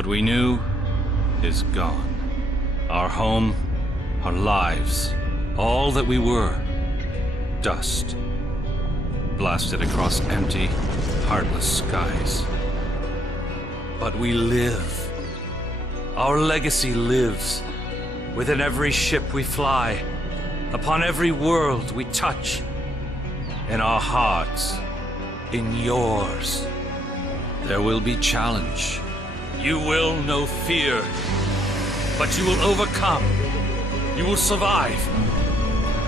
What we knew is gone. Our home, our lives, all that we were, dust. Blasted across empty, heartless skies. But we live. Our legacy lives within every ship we fly, upon every world we touch, in our hearts, in yours. There will be challenge. You will know fear, but you will overcome. You will survive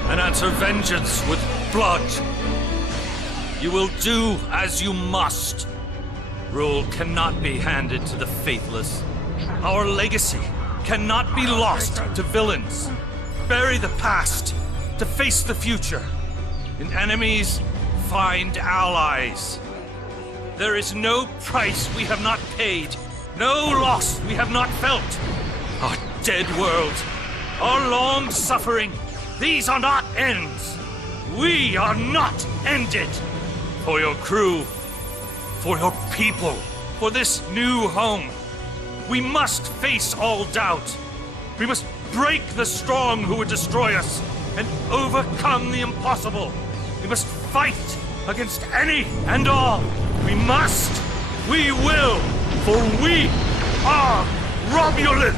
and answer vengeance with blood. You will do as you must. Rule cannot be handed to the faithless. Our legacy cannot be lost to villains. Bury the past to face the future. In enemies, find allies. There is no price we have not paid, no loss we have not felt. Our dead world, our long suffering, these are not ends. We are not ended. For your crew, for your people, for this new home, we must face all doubt. We must break the strong who would destroy us and overcome the impossible. We must fight against any and all. We must, we will, for we are Romulan!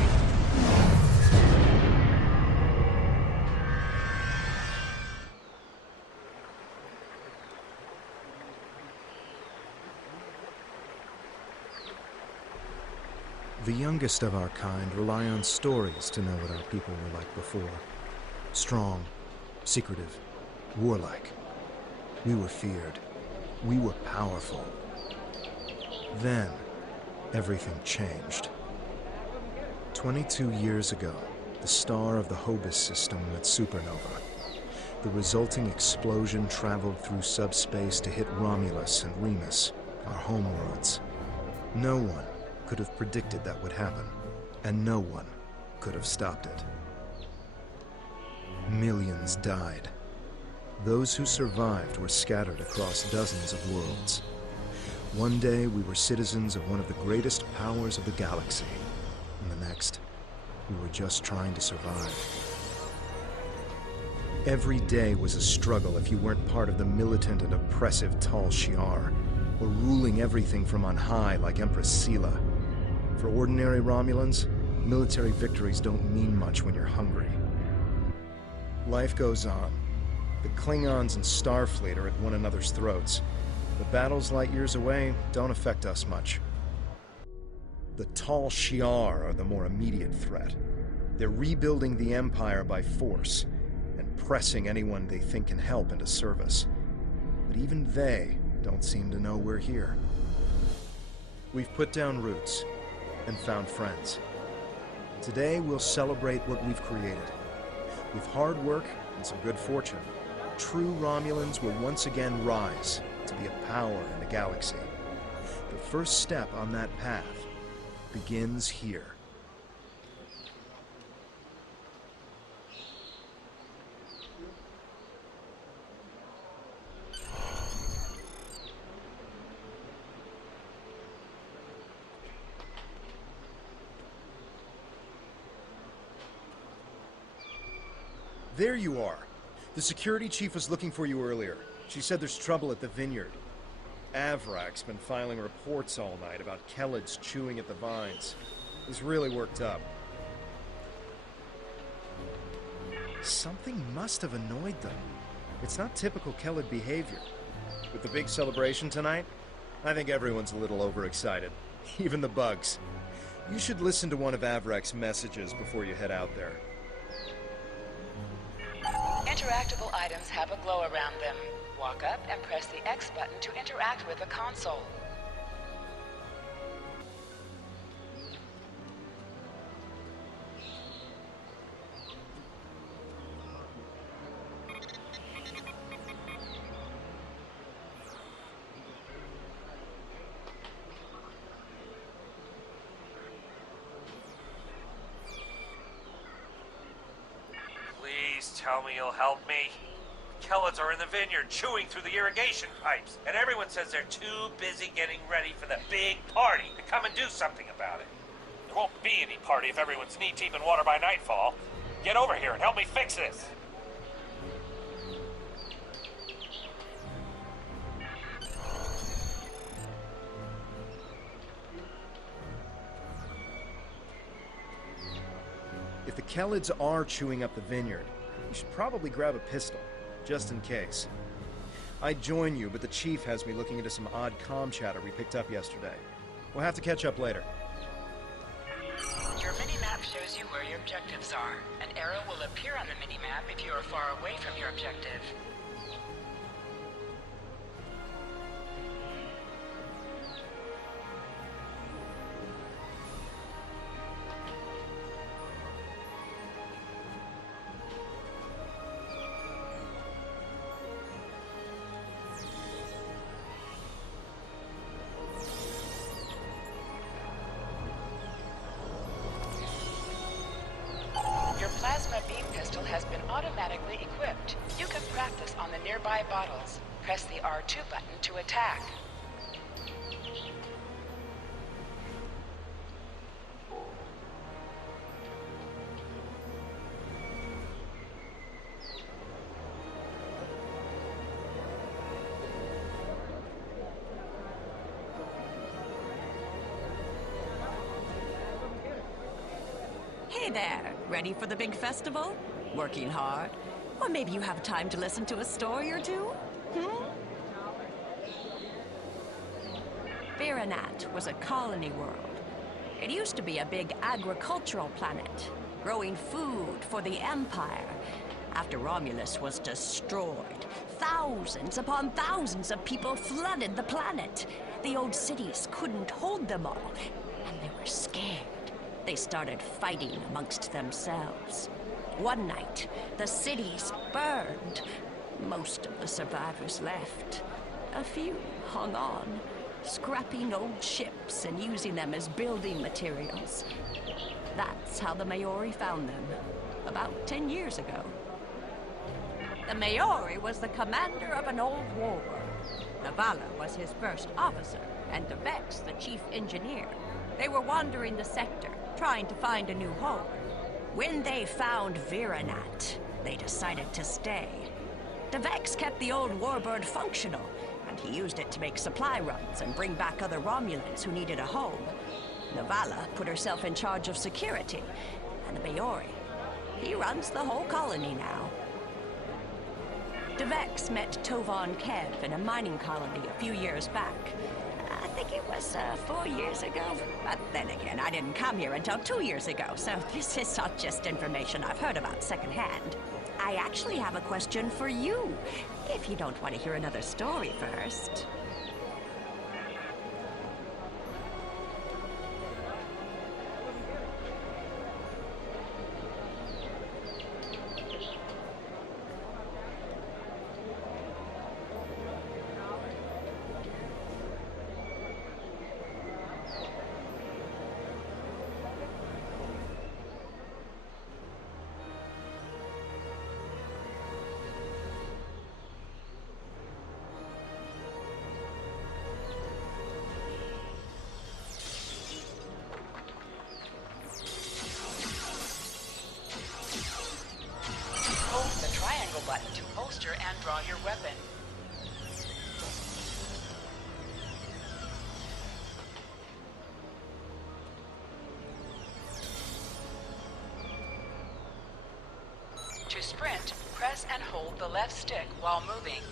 The youngest of our kind rely on stories to know what our people were like before. Strong, secretive, warlike. We were feared. We were powerful. Then, everything changed. 22 years ago, the star of the Hobus system went supernova. The resulting explosion traveled through subspace to hit Romulus and Remus, our homeworlds. No one could have predicted that would happen, and no one could have stopped it. Millions died. Those who survived were scattered across dozens of worlds. One day, we were citizens of one of the greatest powers of the galaxy, and the next, we were just trying to survive. Every day was a struggle if you weren't part of the militant and oppressive Tal Shiar, or ruling everything from on high like Empress Sela. For ordinary Romulans, military victories don't mean much when you're hungry. Life goes on. The Klingons and Starfleet are at one another's throats. The battles light years away don't affect us much. The Tal Shiar are the more immediate threat. They're rebuilding the Empire by force, and pressing anyone they think can help into service. But even they don't seem to know we're here. We've put down roots and found friends. Today we'll celebrate what we've created. With hard work and some good fortune, true Romulans will once again rise to be a power in the galaxy. The first step on that path begins here. There you are. The security chief was looking for you earlier. She said there's trouble at the vineyard. Avrak's been filing reports all night about Kellids chewing at the vines. He's really worked up. Something must have annoyed them. It's not typical Kellid behavior. With the big celebration tonight, I think everyone's a little overexcited. Even the bugs. You should listen to one of Avrak's messages before you head out there. Interactable items have a glow around them. Walk up and press the X button to interact with the console. Tell me you'll help me. Kellids are in the vineyard chewing through the irrigation pipes, and everyone says they're too busy getting ready for the big party to come and do something about it. won't be any party if everyone's knee-deep in water by nightfall. Get over here and help me fix this. If the Kelids are chewing up the vineyard, you should probably grab a pistol, just in case. I'd join you, but the chief has me looking into some odd comm chatter we picked up yesterday. We'll have to catch up later. Your mini-map shows you where your objectives are. An arrow will appear on the mini-map if you are far away from your objective. Your plasma beam pistol has been automatically equipped. You can practice on the nearby bottles. Press the R2 button to attack. Hey there, ready for the big festival? Working hard? Or maybe you have time to listen to a story or two? Viranat was a colony world. It used to be a big agricultural planet, growing food for the Empire. After Romulus was destroyed, thousands upon thousands of people flooded the planet. The old cities couldn't hold them all, and they were scared. They started fighting amongst themselves. One night, the cities burned. Most of the survivors left. A few hung on, scrapping old ships and using them as building materials. That's how the Maori found them, about 10 years ago. The Maori was the commander of an old war. Navala was his first officer, and Devex the chief engineer. They were wandering the sector, trying to find a new home. When they found Viranat, they decided to stay. Devex kept the old warbird functional, and he used it to make supply runs and bring back other Romulans who needed a home. Navala put herself in charge of security, and the Maori, he runs the whole colony now. Devex met Tovan Kev in a mining colony a few years back. I think it was 4 years ago. But then again, I didn't come here until 2 years ago, so this is not just information I've heard about secondhand. I actually have a question for you, if you don't want to hear another story first. Button to holster and draw your weapon. To sprint, press and hold the left stick while moving.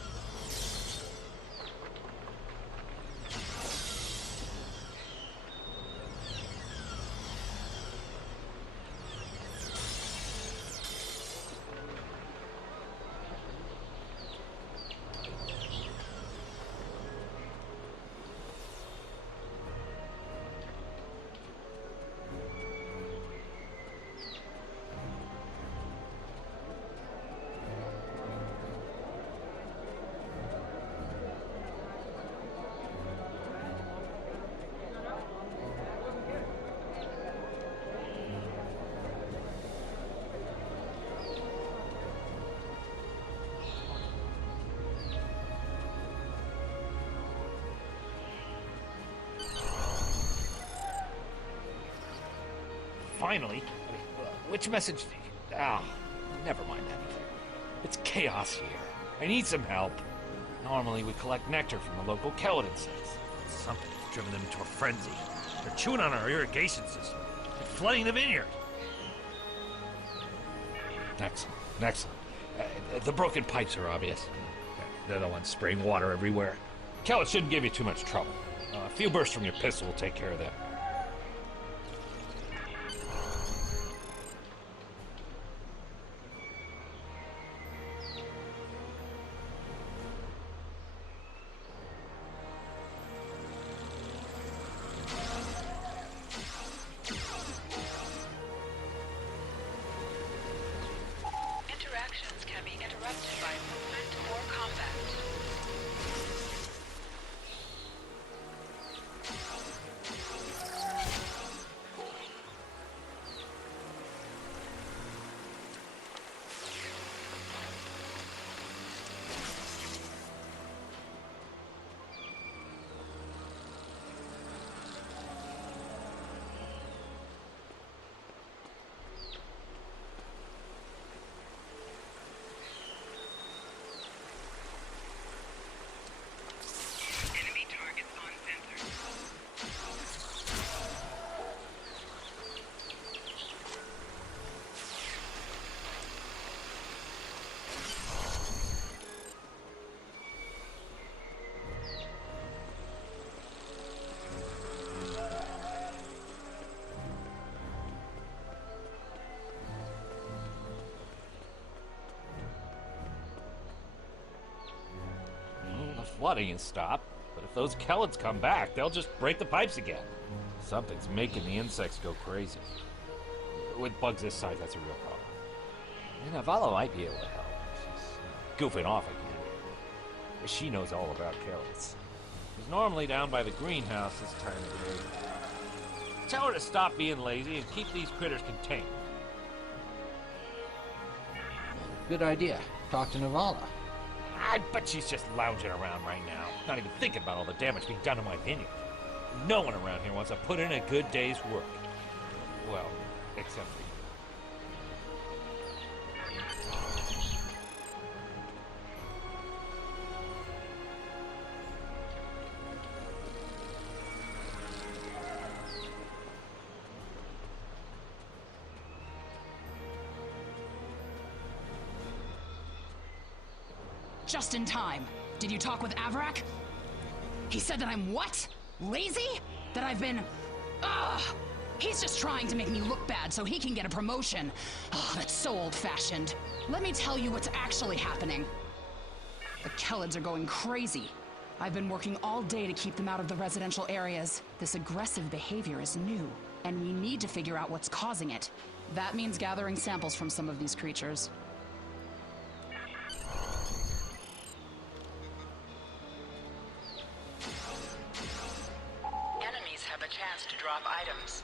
finally. Which message? Never mind anything. It's chaos here. I need some help. Normally we collect nectar from the local Kellet insects. Something's driven them into a frenzy. They're chewing on our irrigation system and flooding the vineyard. Excellent. The broken pipes are obvious. They're the ones spraying water everywhere. Kellet shouldn't give you too much trouble. A few bursts from your pistol will take care of them. Interactions can be interrupted by movement or combat. Enemy targets on sensor. The flooding has stopped, but if those Kellets come back, they'll just break the pipes again. Something's making the insects go crazy. With bugs this size, that's a real problem. And Avala might be able to help. She's goofing off again. She knows all about Kellets. She's normally down by the greenhouse this time of day. Tell her to stop being lazy and keep these critters contained. Good idea. Talk to Navala. I bet she's just lounging around right now, not even thinking about all the damage being done to my vineyard. No one around here wants to put in a good day's work. Well, except for you. Just in time. Did you talk with Avrak? He said that I'm what? Lazy? That I've been... Ugh! He's just trying to make me look bad so he can get a promotion. Oh, that's so old-fashioned. Let me tell you what's actually happening. The Kellets are going crazy. I've been working all day to keep them out of the residential areas. This aggressive behavior is new, and we need to figure out what's causing it. That means gathering samples from some of these creatures. Enemies have a chance to drop items.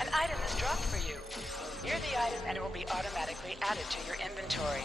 An item is dropped for you. Near the item and it will be automatically added to your inventory.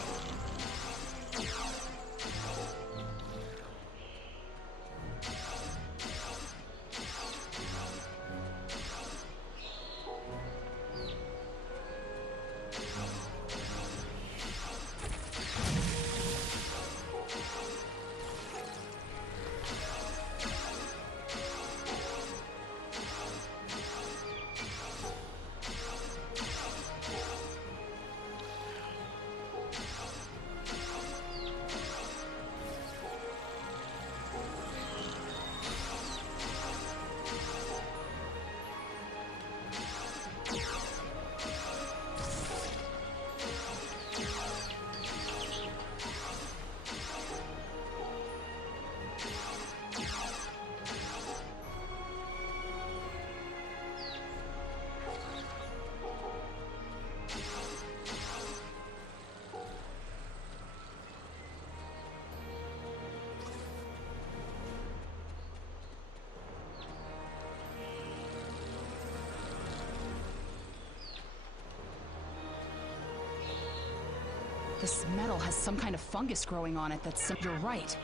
This metal has some kind of fungus growing on it that's... You're right.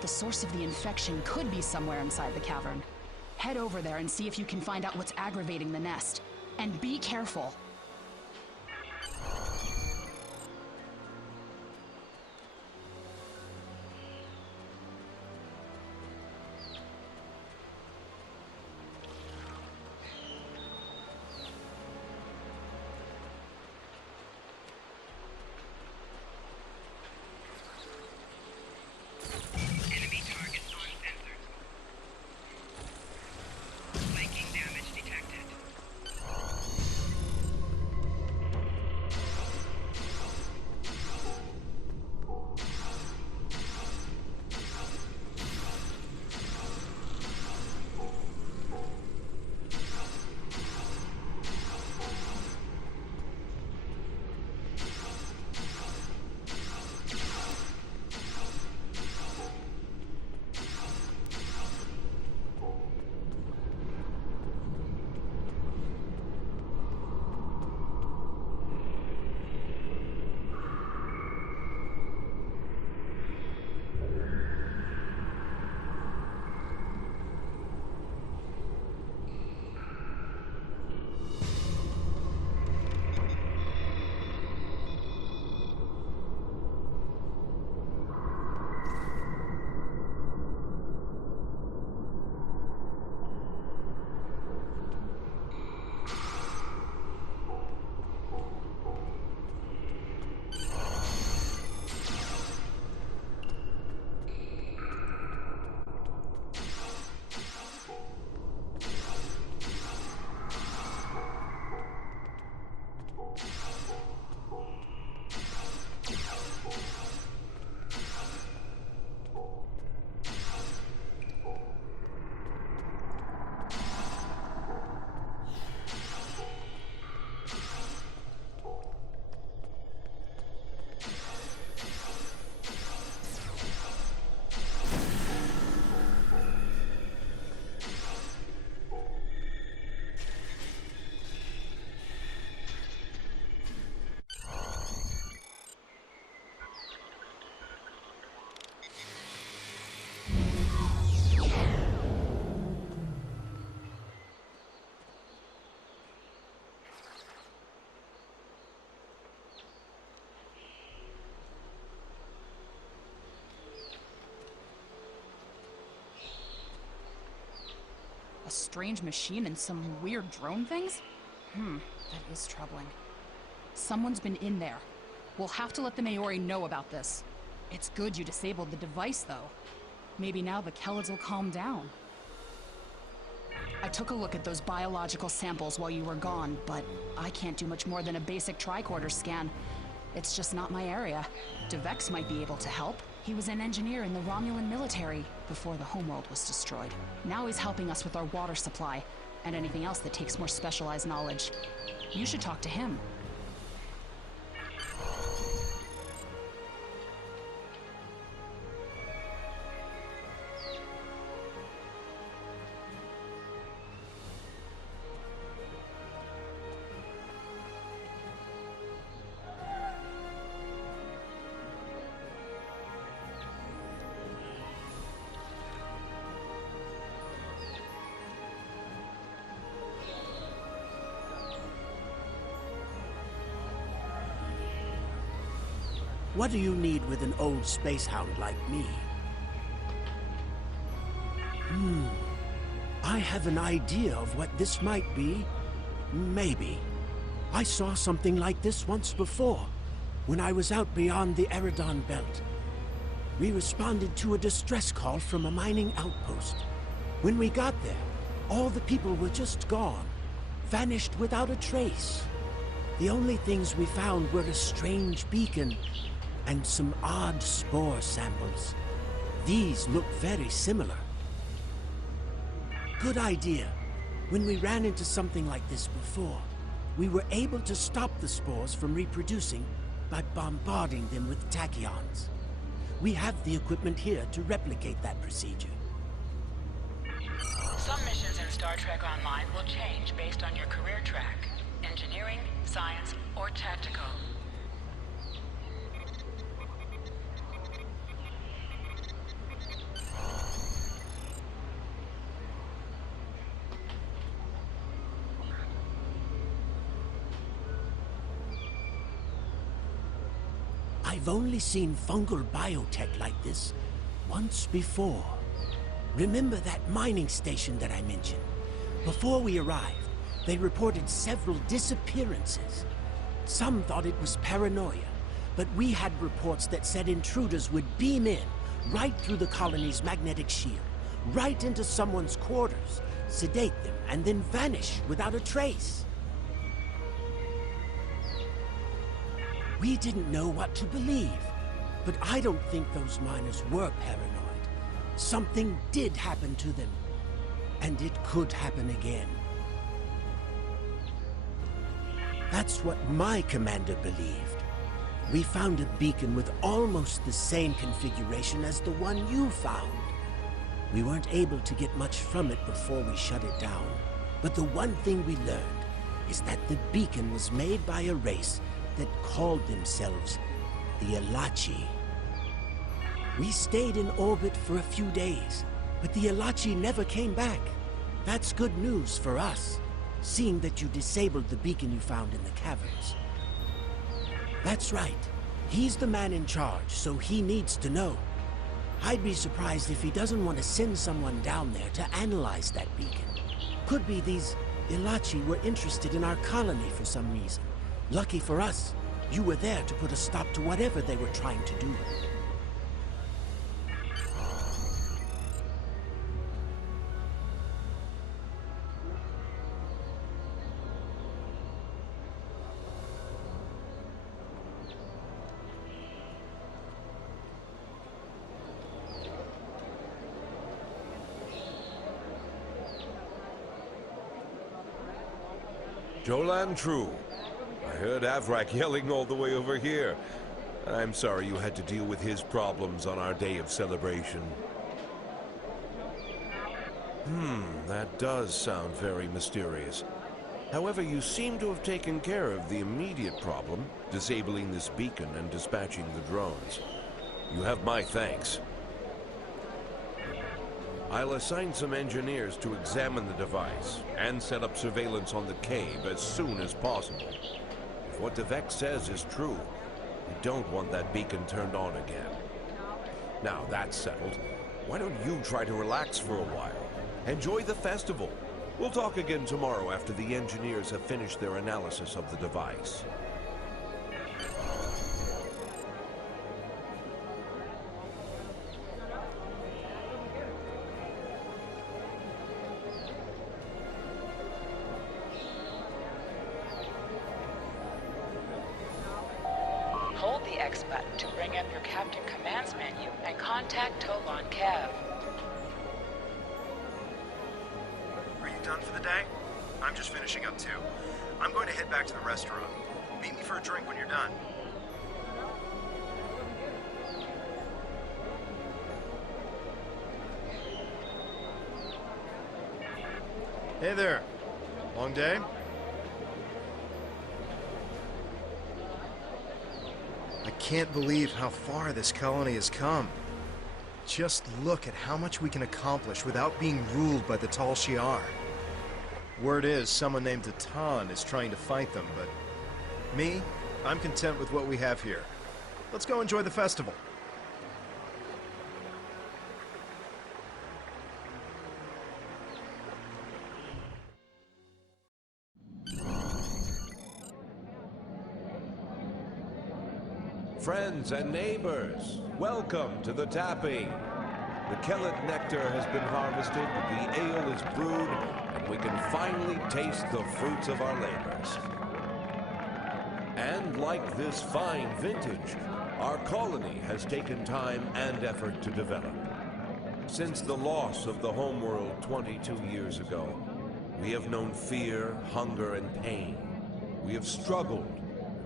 The source of the infection could be somewhere inside the cavern. Head over there and see if you can find out what's aggravating the nest. And be careful. Enemy target on sensors. Flanking damage detected. A strange machine and some weird drone things? That is troubling. Someone's been in there. We'll have to let the Maori know about this. It's good you disabled the device, though. Maybe now the Kellids will calm down. I took a look at those biological samples while you were gone, but I can't do much more than a basic tricorder scan. It's just not my area. Devex might be able to help. He was an engineer in the Romulan military before the homeworld was destroyed. Now he's helping us with our water supply and anything else that takes more specialized knowledge. You should talk to him. What do you need with an old space hound like me? I have an idea of what this might be. Maybe. I saw something like this once before, when I was out beyond the Eridon Belt. We responded to a distress call from a mining outpost. When we got there, all the people were just gone, vanished without a trace. The only things we found were a strange beacon and some odd spore samples. These look very similar. Good idea. When we ran into something like this before, we were able to stop the spores from reproducing by bombarding them with tachyons. We have the equipment here to replicate that procedure. Some missions in Star Trek Online will change based on your career track. Engineering, science, or tactical. I've only seen fungal biotech like this once before. Remember that mining station that I mentioned? Before we arrived, they reported several disappearances. Some thought it was paranoia, but we had reports that said intruders would beam in right through the colony's magnetic shield, right into someone's quarters, sedate them, and then vanish without a trace. We didn't know what to believe, but I don't think those miners were paranoid. Something did happen to them, and it could happen again. That's what my commander believed. We found a beacon with almost the same configuration as the one you found. We weren't able to get much from it before we shut it down. But the one thing we learned is that the beacon was made by a race that called themselves the Elachi. We stayed in orbit for a few days, but the Elachi never came back. That's good news for us, seeing that you disabled the beacon you found in the caverns. That's right. He's the man in charge, so he needs to know. I'd be surprised if he doesn't want to send someone down there to analyze that beacon. Could be these Elachi were interested in our colony for some reason. Lucky for us, you were there to put a stop to whatever they were trying to do. Jolan True. I heard Avrak yelling all the way over here. I'm sorry you had to deal with his problems on our day of celebration. That does sound very mysterious. However, you seem to have taken care of the immediate problem, disabling this beacon and dispatching the drones. You have my thanks. I'll assign some engineers to examine the device and set up surveillance on the cave as soon as possible. If what Devek says is true, we don't want that beacon turned on again. Now that's settled, why don't you try to relax for a while? Enjoy the festival. We'll talk again tomorrow after the engineers have finished their analysis of the device. Hold the X button to bring up your Captain Commands menu and contact Tolan Kev. Are you done for the day? I'm just finishing up too. I'm going to head back to the restaurant. Meet me for a drink when you're done. Hey there. Long day? I can't believe how far this colony has come. Just look at how much we can accomplish without being ruled by the Tal Shiar. Word is, someone named Atan is trying to fight them, but me, I'm content with what we have here. Let's go enjoy the festival. Friends and neighbors, welcome to the tapping. The Kellet nectar has been harvested, the ale is brewed, and we can finally taste the fruits of our labors. And like this fine vintage, our colony has taken time and effort to develop. Since the loss of the homeworld 22 years ago, we have known fear, hunger, and pain. We have struggled.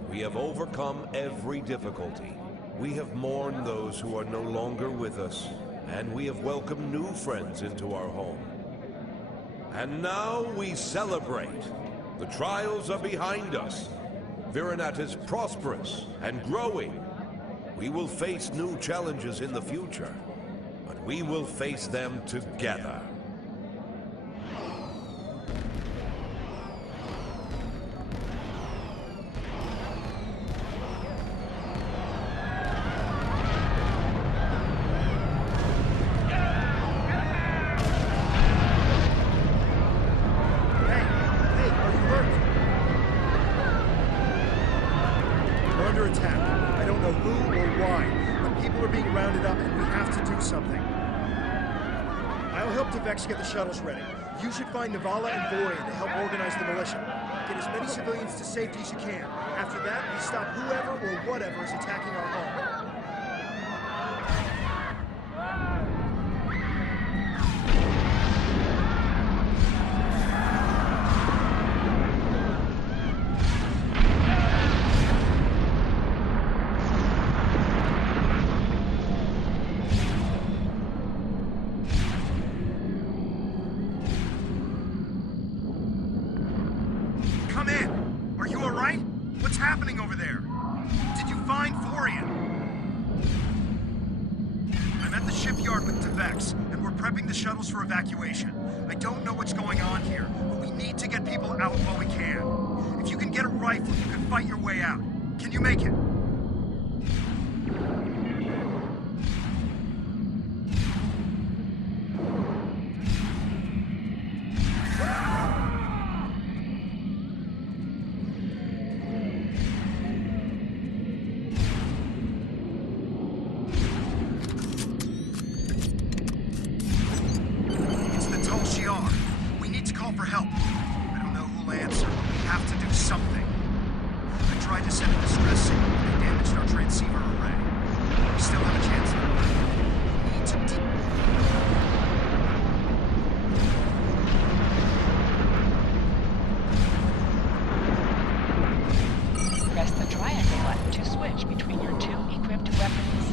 We have overcome every difficulty. We have mourned those who are no longer with us, and we have welcomed new friends into our home. And now we celebrate. The trials are behind us. Virinat is prosperous and growing. We will face new challenges in the future, but we will face them together. attack. I don't know who or why, but people are being rounded up and we have to do something. I'll help Devex get the shuttles ready. You should find Navala and Vorian to help organize the militia. Get as many civilians to safety as you can. After that, we stop whoever or whatever is attacking our home. Come in! Are you alright? What's happening over there? Did you find Vorian? I'm at the shipyard with Devex, and we're prepping the shuttles for evacuation. I don't know what's going on here, but we need to get people out while we can. If you can get a rifle, you can fight your way out. Can you make it? We need to call for help. I don't know who'll answer. We have to do something. I tried to send a distress signal, but they damaged our transceiver array. We still have a chance though. We need to press the triangle button to switch between your two equipped weapons.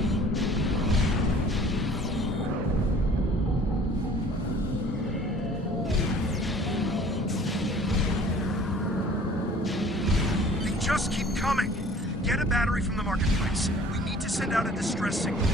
just keep coming. Get a battery from the marketplace. We need to send out a distress signal.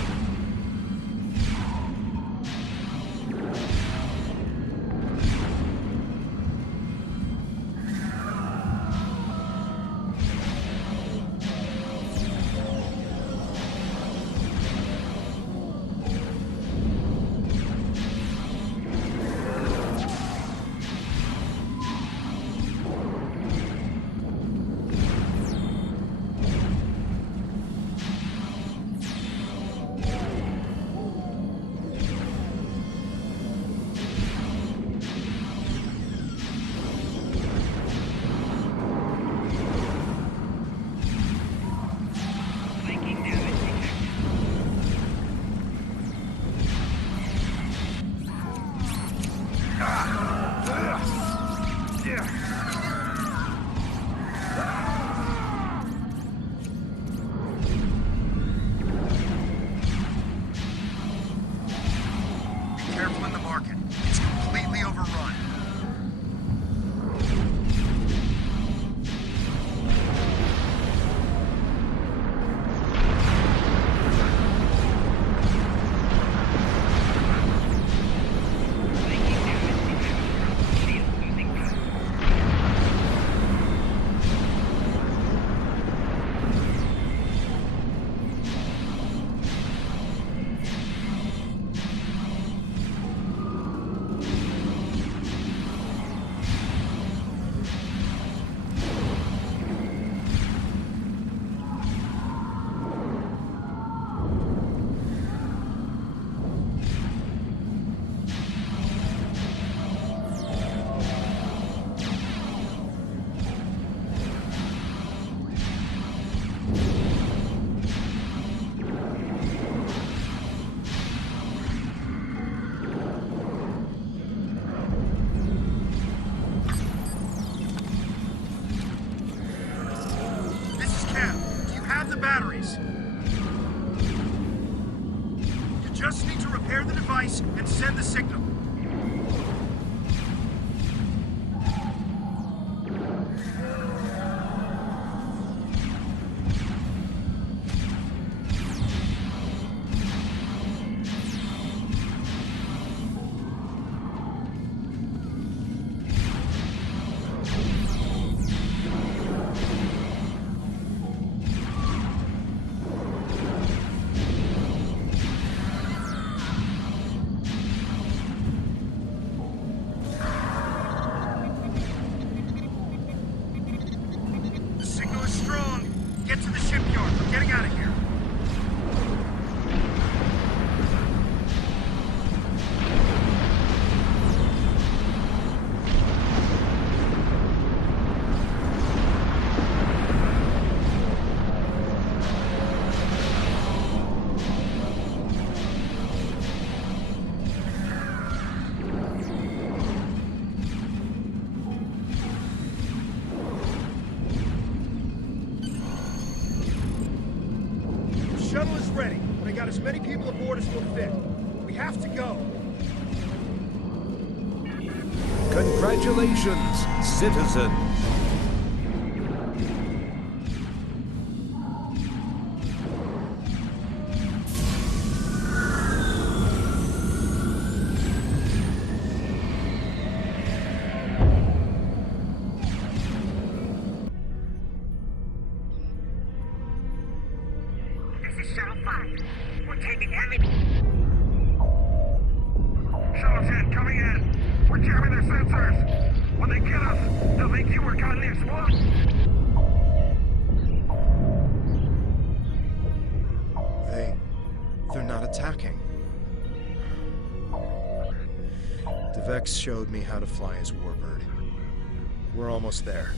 Get to the shipyard. We're getting out of here. Shuttle is ready, but I got as many people aboard as will fit. We have to go. Congratulations, citizen. This is Shuttle 5. We're taking everything. Shuttle's in, coming in. We're jamming their sensors. When they get us, they'll think you were caught in the explosion. They're not attacking. Vex showed me how to fly his warbird. We're almost there.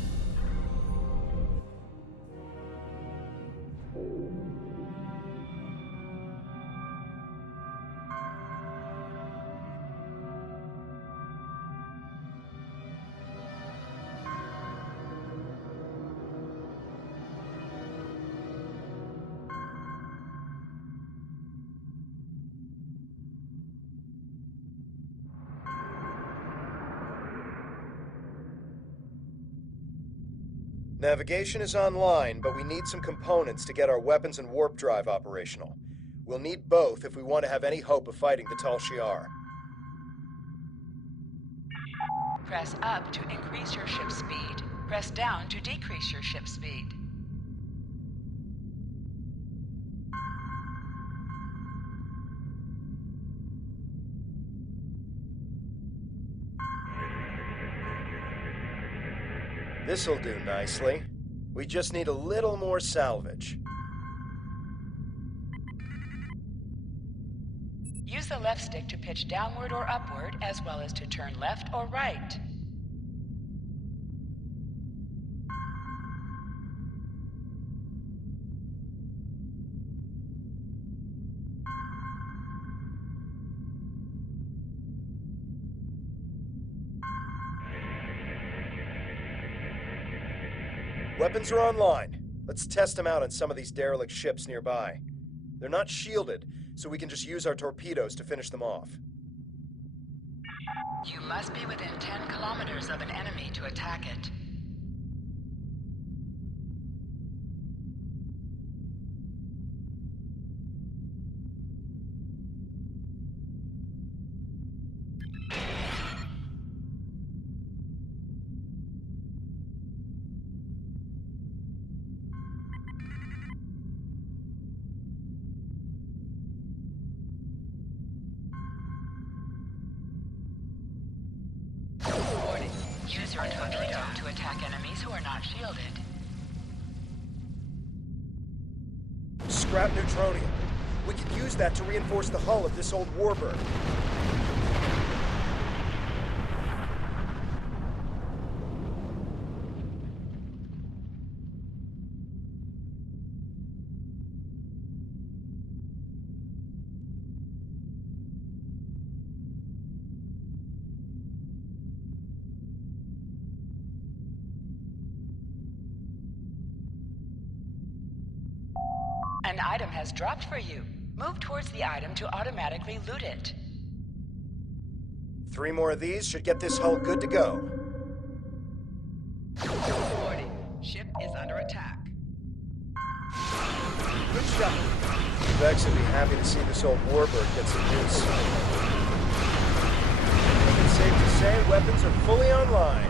Navigation is online, but we need some components to get our weapons and warp drive operational. We'll need both if we want to have any hope of fighting the Tal Shiar. Press up to increase your ship speed. Press down to decrease your ship speed. This'll do nicely. We just need a little more salvage. Use the left stick to pitch downward or upward, as well as to turn left or right. Weapons are online. Let's test them out on some of these derelict ships nearby. They're not shielded, so we can just use our torpedoes to finish them off. You must be within 10 kilometers of an enemy to attack it. Warning. Use your torpedo to attack enemies who are not shielded. Scrap neutronium. We could use that to reinforce the hull of this old warbird. An item has dropped for you. Move towards the item to automatically loot it. 3 more of these should get this hull good to go. Warning. Ship is under attack. Good shot. Vex would be happy to see this old warbird get some use. I think it's safe to say weapons are fully online.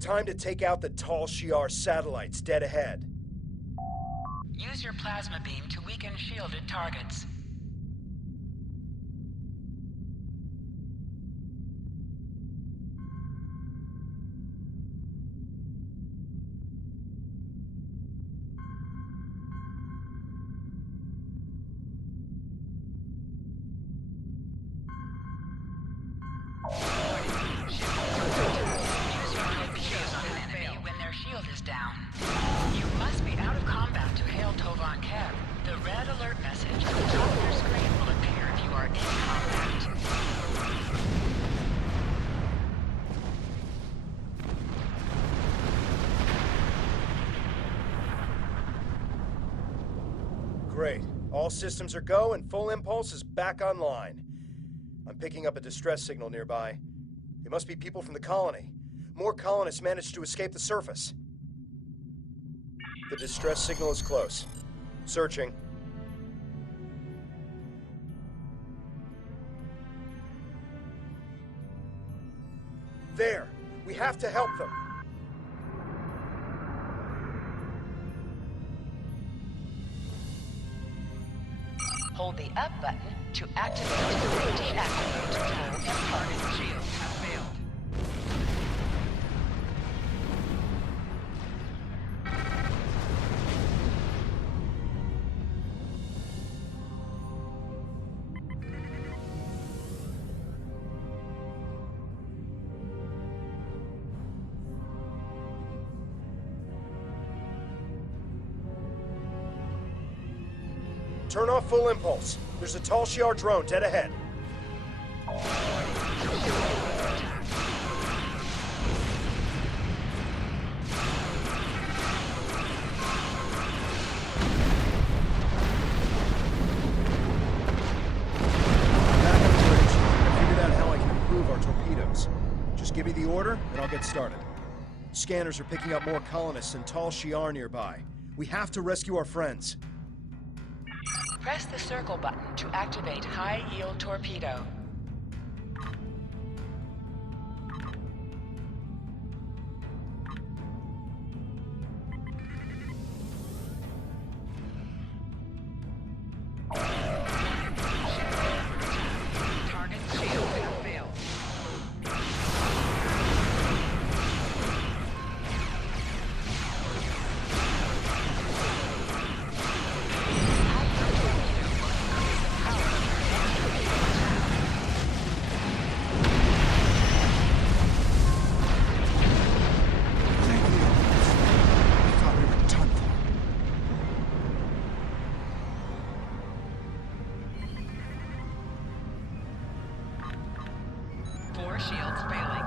Time to take out the tall Shi'ar satellites dead ahead. Use your plasma beam to weaken shielded targets. Use your torpedoes on an enemy when their shield is down. You must be out of combat to hail Tovan Cab. The red alert message at the top of your screen will appear if you are in combat. Great. All systems are go and full impulse is back online. I'm picking up a distress signal nearby. It must be people from the colony. More colonists managed to escape the surface. The distress signal is close. Searching. There! We have to help them! Hold the up button to activate or deactivate full target shields have failed. Turn off full impulse. There's a tall Shi'ar drone dead ahead. Just give me the order, and I'll get started. Scanners are picking up more colonists and tall Shi'ar nearby. We have to rescue our friends. Press the circle button to activate high-yield torpedo. Target shield have failed. Four shields failing.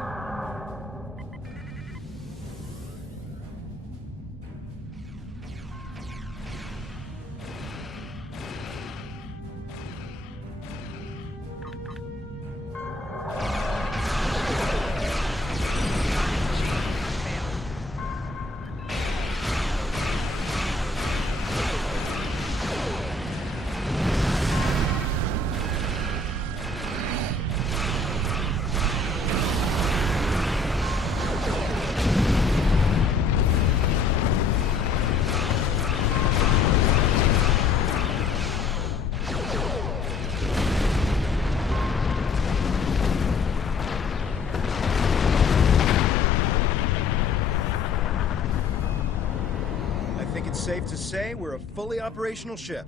Safe to say we're a fully operational ship.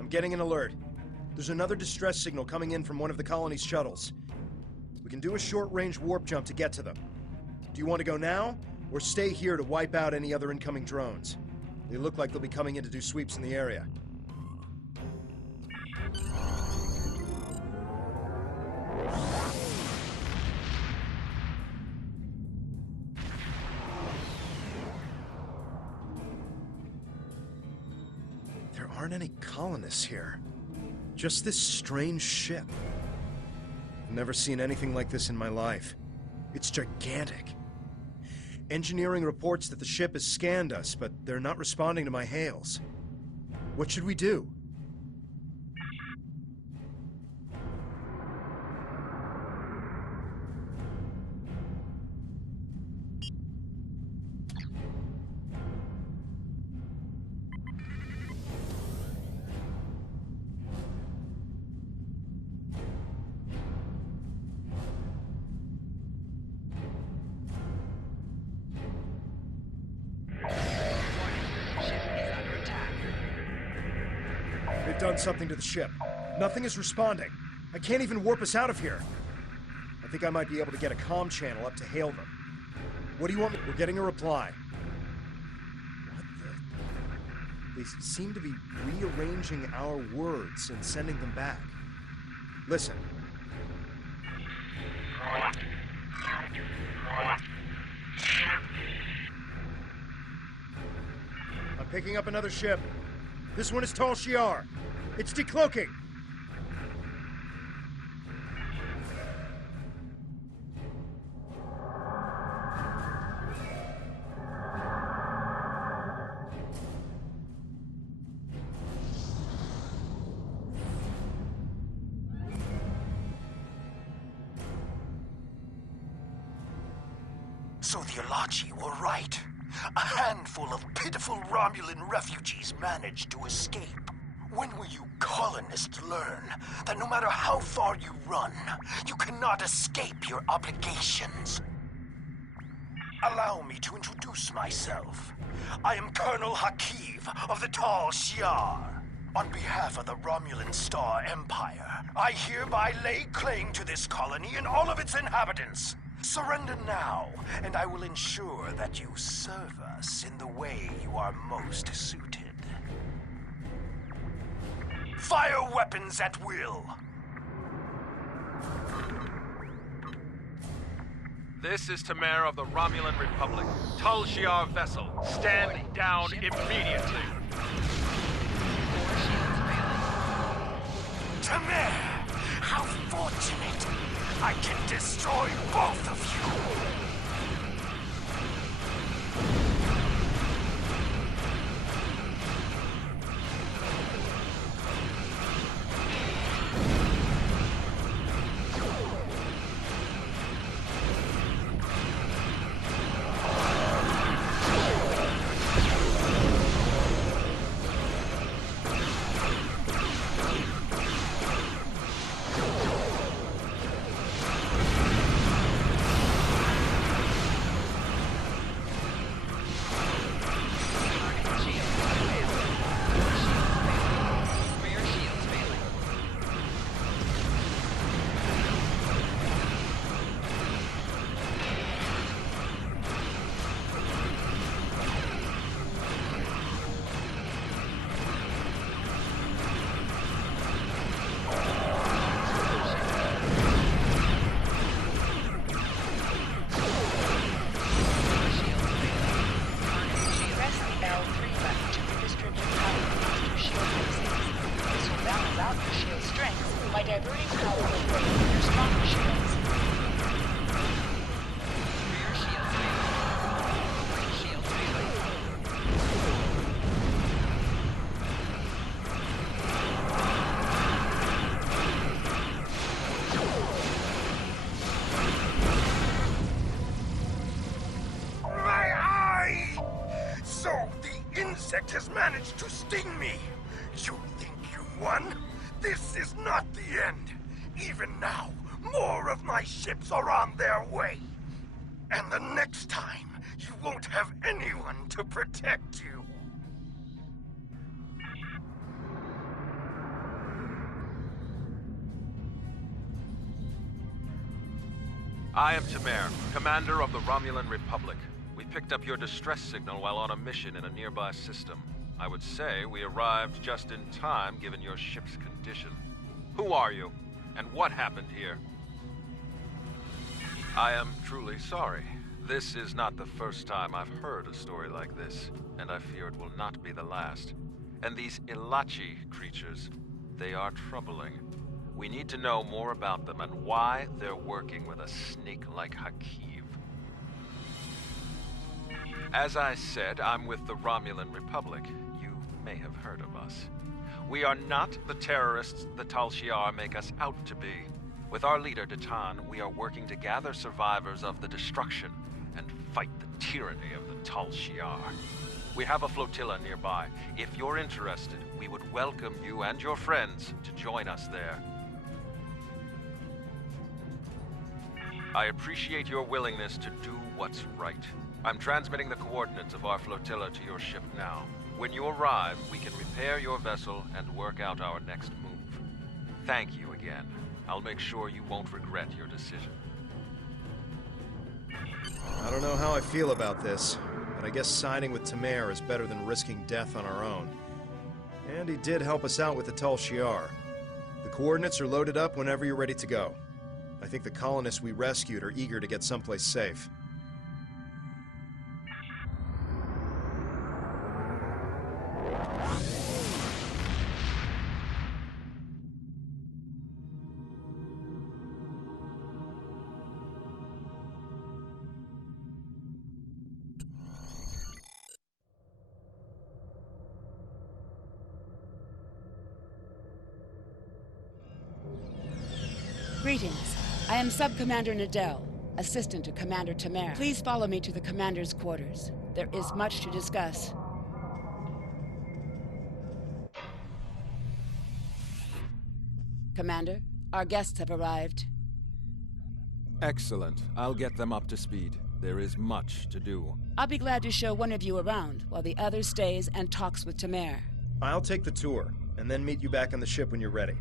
I'm getting an alert. There's another distress signal coming in from one of the colony's shuttles. We can do a short-range warp jump to get to them. Do you want to go now, or stay here to wipe out any other incoming drones? They look like they'll be coming in to do sweeps in the area. There aren't any colonists here. Just this strange ship. I've never seen anything like this in my life. It's gigantic. Engineering reports that the ship has scanned us, but they're not responding to my hails. What should we do? something to the ship. Nothing is responding. I can't even warp us out of here. I think I might be able to get a comm channel up to hail them. What do you want me? We're getting a reply. What the? They seem to be rearranging our words and sending them back. Listen. I'm picking up another ship. This one is Tal Shiar. It's decloaking. So the Alachi were right. A handful of pitiful Romulan refugees managed to escape. When will you colonists learn that no matter how far you run, you cannot escape your obligations? Allow me to introduce myself. I am Colonel Hakiv of the Tal Shiar. On behalf of the Romulan Star Empire, I hereby lay claim to this colony and all of its inhabitants. Surrender now, and I will ensure that you serve us in the way you are most suited. Fire weapons at will! This is Tamer of the Romulan Republic. Tal Shiar vessel. Stand down immediately. Tamer! How fortunate! I can destroy both of you! Has managed to sting me. You think you won? This is not the end. Even now, more of my ships are on their way. And the next time, you won't have anyone to protect you. I am Tamer, commander of the Romulan Republic. We picked up your distress signal while on a mission in a nearby system. I would say we arrived just in time given your ship's condition. Who are you? And what happened here? I am truly sorry. This is not the first time I've heard a story like this, and I fear it will not be the last. And these Ilachi creatures, they are troubling. We need to know more about them and why they're working with a snake like Hakiv. As I said, I'm with the Romulan Republic. You may have heard of us. We are not the terrorists the Tal Shiar make us out to be. With our leader, Datan, we are working to gather survivors of the destruction and fight the tyranny of the Tal Shiar. We have a flotilla nearby. If you're interested, we would welcome you and your friends to join us there. I appreciate your willingness to do what's right. I'm transmitting the coordinates of our flotilla to your ship now. When you arrive, we can repair your vessel and work out our next move. Thank you again. I'll make sure you won't regret your decision. I don't know how I feel about this, but I guess signing with Tamer is better than risking death on our own. And he did help us out with the Tal Shiar. The coordinates are loaded up whenever you're ready to go. I think the colonists we rescued are eager to get someplace safe. Greetings. I am Sub-Commander Nadell, assistant to Commander Tamer. Please follow me to the Commander's quarters. There is much to discuss. Commander, our guests have arrived. Excellent. I'll get them up to speed. There is much to do. I'll be glad to show one of you around, while the other stays and talks with Tamer. I'll take the tour, and then meet you back on the ship when you're ready.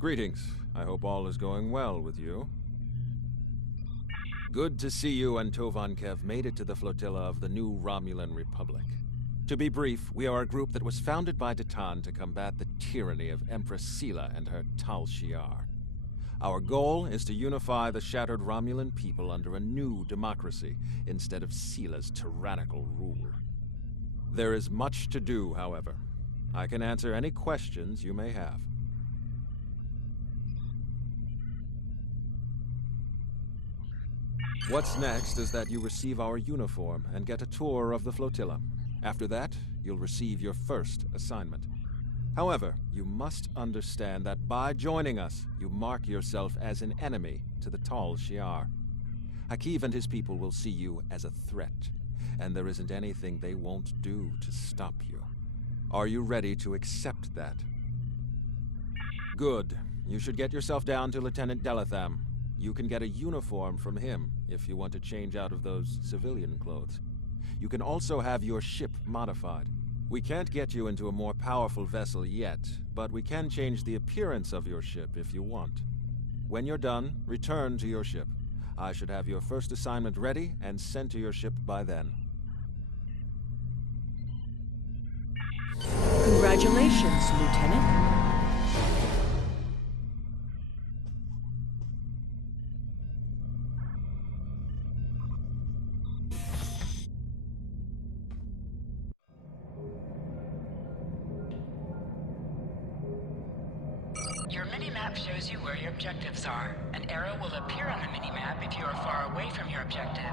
Greetings. I hope all is going well with you. Good to see you and Tovankev made it to the flotilla of the new Romulan Republic. To be brief, we are a group that was founded by Datan to combat the tyranny of Empress Sela and her Tal Shiar. Our goal is to unify the shattered Romulan people under a new democracy instead of Sela's tyrannical rule. There is much to do, however. I can answer any questions you may have. What's next is that you receive our uniform and get a tour of the flotilla. After that, you'll receive your first assignment. However, you must understand that by joining us, you mark yourself as an enemy to the Tal Shiar. Hakiv and his people will see you as a threat, and there isn't anything they won't do to stop you. Are you ready to accept that? Good. You should get yourself down to Lieutenant Delatham. You can get a uniform from him if you want to change out of those civilian clothes. You can also have your ship modified. We can't get you into a more powerful vessel yet, but we can change the appearance of your ship if you want. When you're done, return to your ship. I should have your first assignment ready and sent to your ship by then. Congratulations, Lieutenant. Your mini-map shows you where your objectives are. An arrow will appear on the mini-map if you are far away from your objective.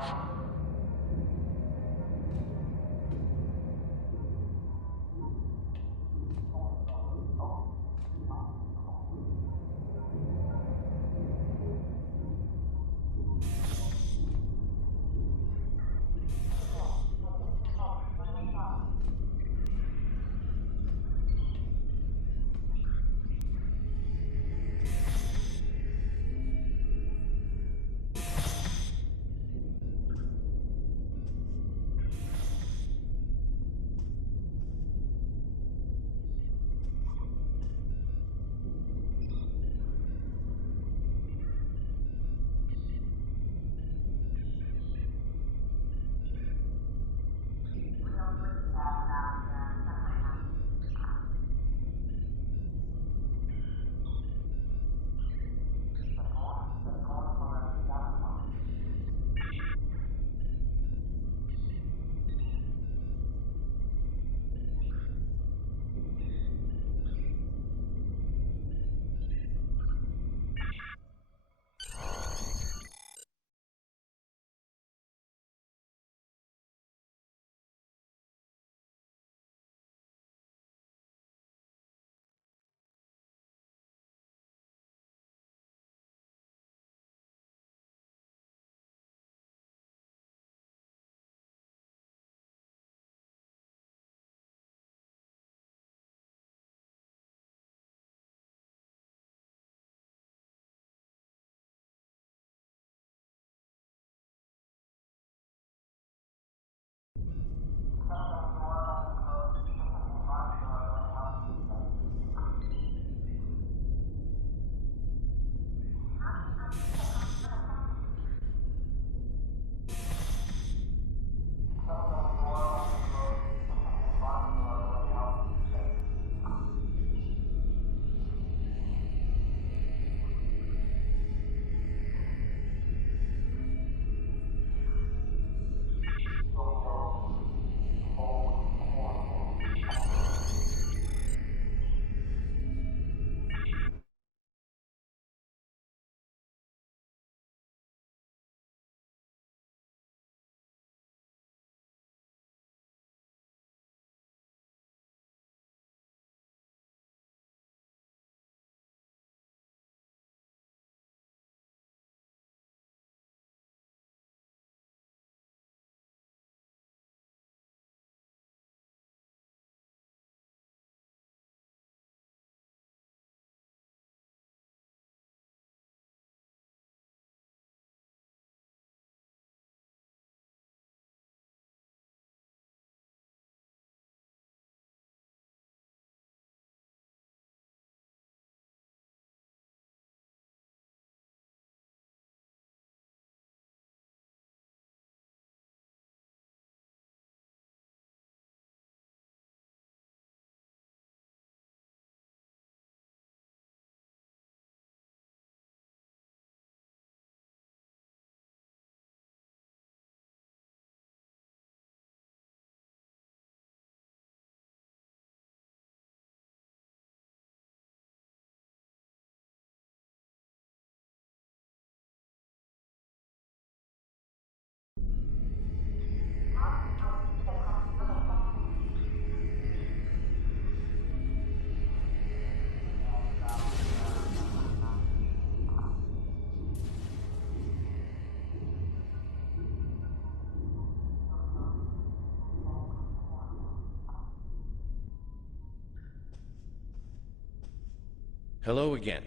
Hello again.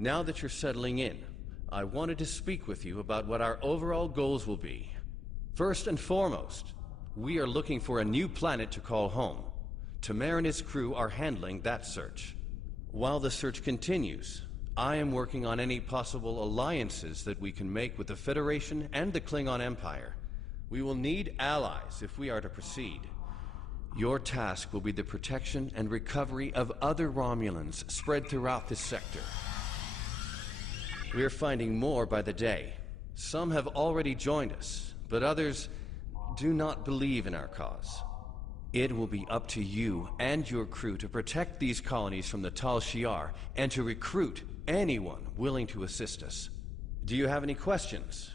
Now that you're settling in, I wanted to speak with you about what our overall goals will be. First and foremost, we are looking for a new planet to call home. Tamer and his crew are handling that search. While the search continues, I am working on any possible alliances that we can make with the Federation and the Klingon Empire. We will need allies if we are to proceed. Your task will be the protection and recovery of other Romulans spread throughout this sector. We are finding more by the day. Some have already joined us, but others do not believe in our cause. It will be up to you and your crew to protect these colonies from the Tal Shiar and to recruit anyone willing to assist us. Do you have any questions?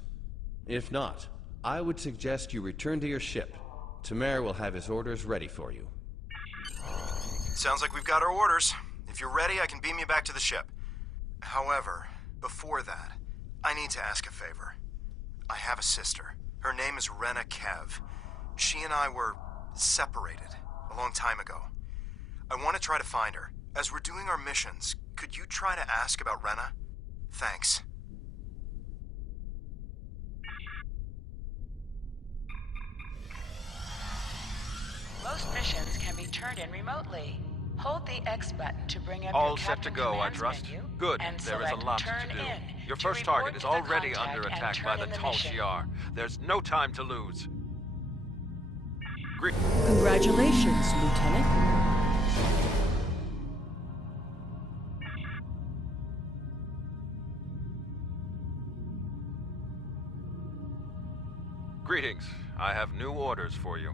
If not, I would suggest you return to your ship. Tamer will have his orders ready for you. Sounds like we've got our orders. If you're ready, I can beam you back to the ship. However, before that, I need to ask a favor. I have a sister. Her name is Rena Kev. She and I were separated a long time ago. I want to try to find her. As we're doing our missions, could you try to ask about Rena? Thanks. Most missions can be turned in remotely. Hold the X button to bring up All your set to Captain go, I Command's trust. menu, Good. and There is a select lot Turn to do. In Your to first report target is to the already contact under and attack turn by the in Tal mission. Shiar. There's no time to lose. Congratulations, Lieutenant. Greetings. I have new orders for you.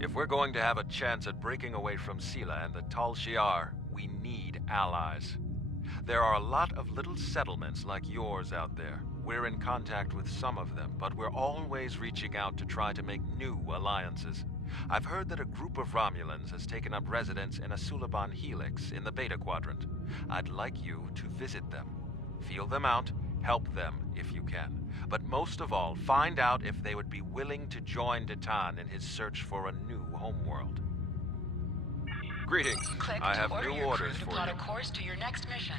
If we're going to have a chance at breaking away from Sela and the Tal Shiar, we need allies. There are a lot of little settlements like yours out there. We're in contact with some of them, but we're always reaching out to try to make new alliances. I've heard that a group of Romulans has taken up residence in a Suliban helix in the Beta Quadrant. I'd like you to visit them. Feel them out, help them if you can. But most of all, find out if they would be willing to join Datan in his search for a new homeworld. Greetings. Click I to have order new your orders crew to for plot you. a course to your next mission.